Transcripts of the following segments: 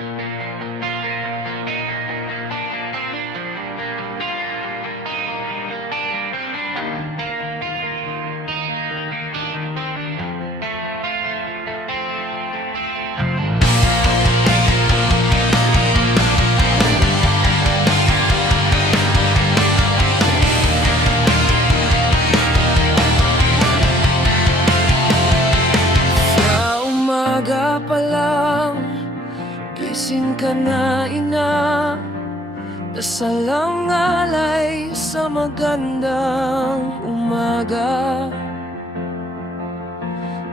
Sa umaga pa lang, gising ka na ina. Dasal ang alay sa magandang umaga.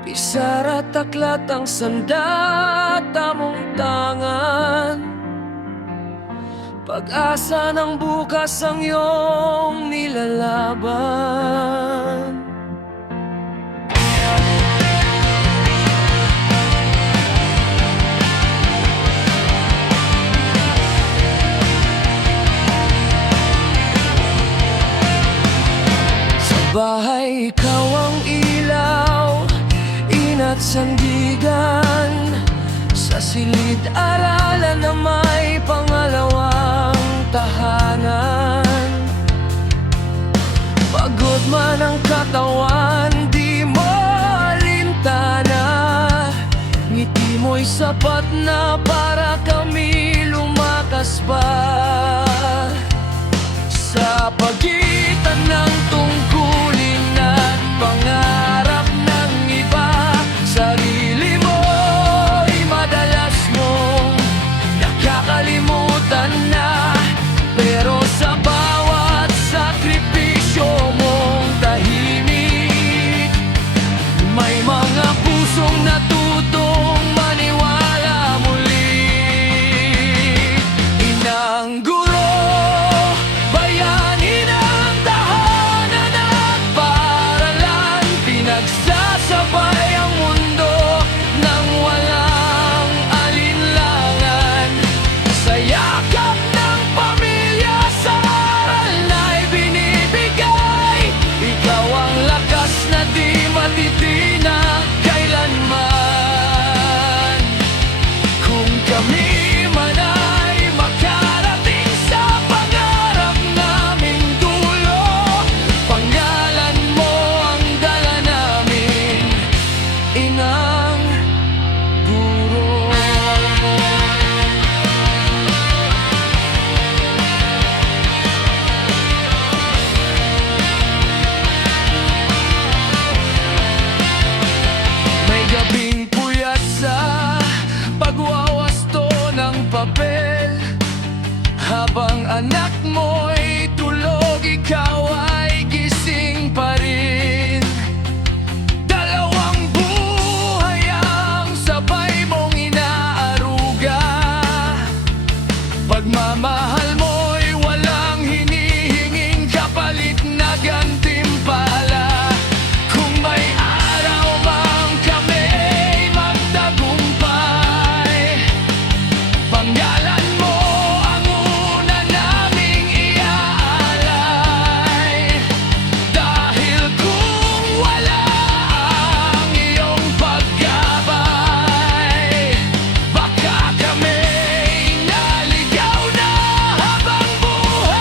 Pisara taklat ang sandata mong tangan. Pag-asa ng bukas ang iyong nilalaban. Bahay, ikaw ang ilaw, ina't sandigan. Sa silid aralan na may pangalawang tahanan. Pagod man ang katawan, di mo alintana. Ngiti mo'y sapat na para kami lumakas pa. Sa pagitan ng tungkulin at pangarap ng iba, sarili mo'y madalas mong nakakalimutan na. Pero sa bawat sakripisyo mong tahimik, may mga pusong natutong maniwala muli. Inang guro, bayani ng tahanan at paaralan, pinagsasabay ang mundo nang walang alinlangan. Sa yakap ng pamilya, sa aral na'y binibigay. Ikaw ang lakas na di matitinag kailanman. Kung kami man ay makarating sa pangarap naming dulo, pangalan mo ang dala namin, Inang Guro. May gabing puyat sa pagwawasto ng papel. Habang anak mo'y tulog, ikaw ay gising pa rin. Dalawang buhay ang sabay mong inaaruga. Pagmamahal mo'y walang hinihinging kapalit na gantimpala. Kung may araw mang kami magtagumpay, pangalan mo ang una naming iaalay. Dahil kung wala ang iyong paggabay, baka kami naligaw na habang buhay.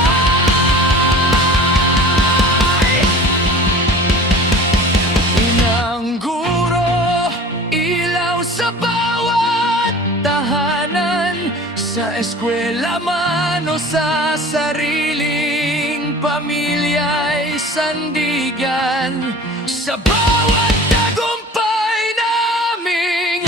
Inang Guro, ilaw sa bawat tahanan, sa eskwela man o sa sariling pamilya'y sandigan. Sa bawat tagumpay naming